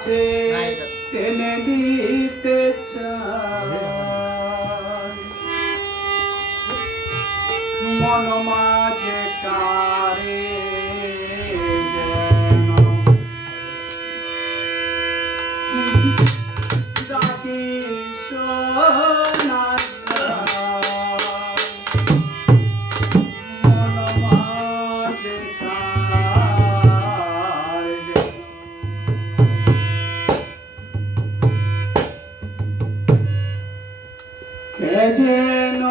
কাছে টেনে দিতে চাই মন মাঝে কারে যেন ডাকি শোনা মন মাঝে কারে যেন কে যেন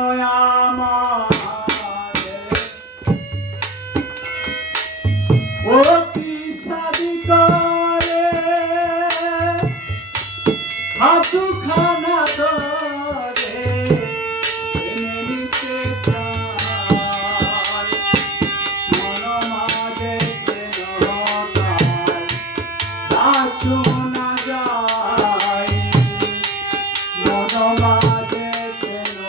অতি সাদি করে হাতু খানা ধরে টেনে নিতে চায় মন মাঝে যেন ডাকু না যায় মন মাঝে যেন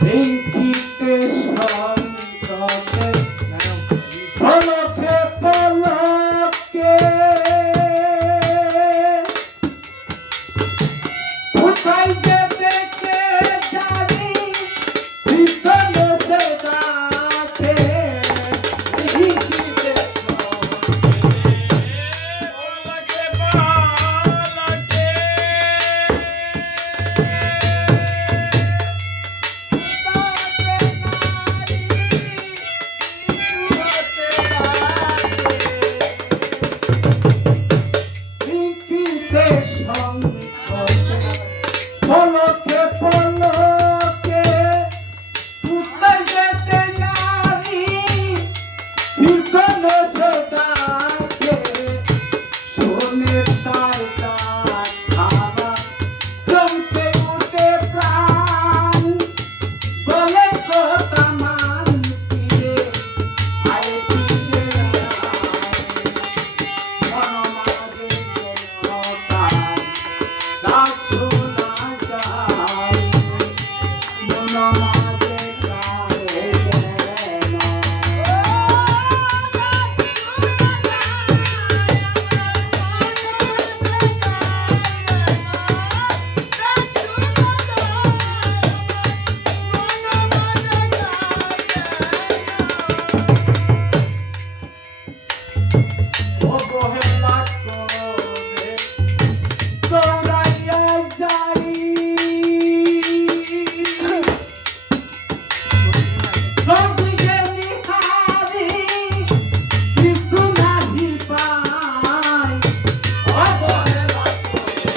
পিঙ্কিতে সন্ততে পলকে পলকে কোথায় যেতে কে জানি পিছনে সে ডাকে পিঙ্কিতে সন্ততে পলকে পলকে পলকে কোথায় যেতে জানি পিছনে সে ডাকে শোনে তাই তার খানা চমকে উঠে প্রাণ বলে কথা মান ফিরে আয় ফিরে মন মাঝে ডাকছো না যায় মন মাঝে কারে যেন অবহেলা করে দৌড়াইয়া যাই সবদিকে নিহারি কিছু নাহি পাই অবহেলা করে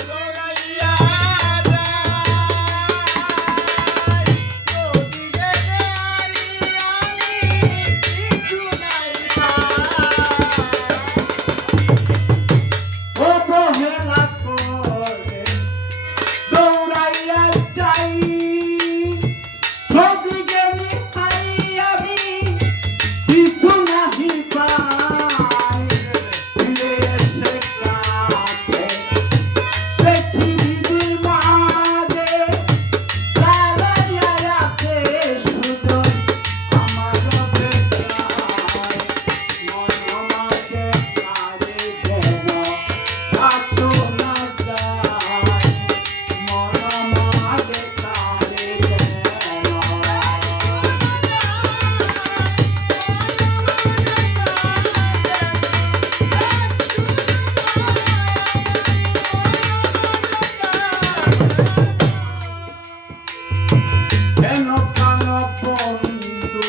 দৌড়াইয়া অবহেলা করে দৌড়াইয়া যাই সবদিকে নিহাই আমি কিছু নাহি পাই ফিরে এসে কাছে দেখি দিদির মাঝে দাঁড়াইয়া আছে সুজন আমার বেটায় মন মাঝে কারে যেন ডাকছো না যায় মন মাঝে কারে যেন কেন প্রাণ বন্ধু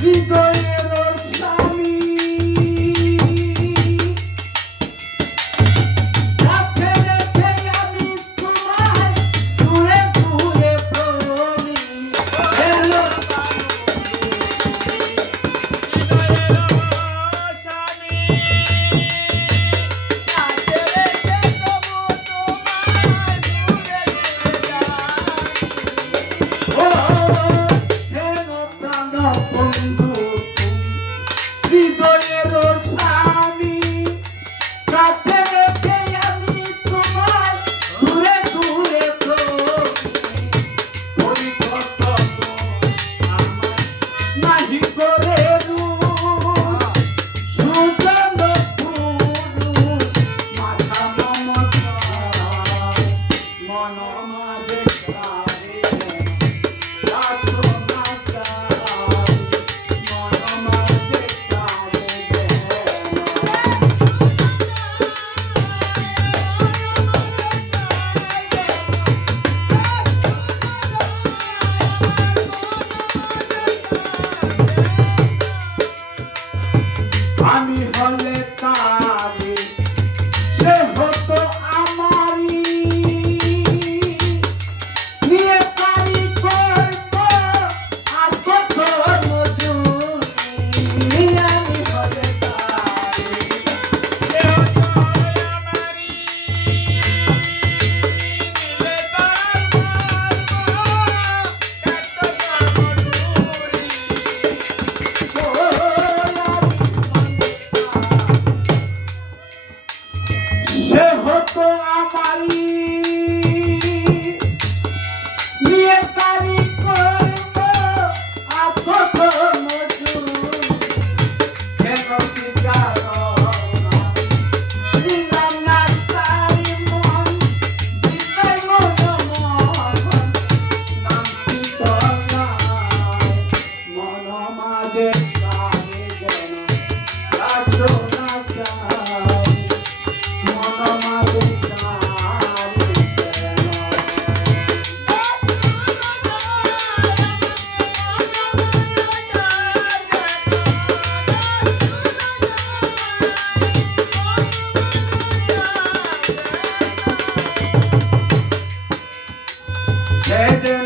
হৃদয়ের স্বামী কাছে রেখে আমি তোমায় দূরে দূরে প্রণী কেন হৃদয়ের স্বামী কাছে রেখে তবু তোমায় দূরে দূরে যাই সে যে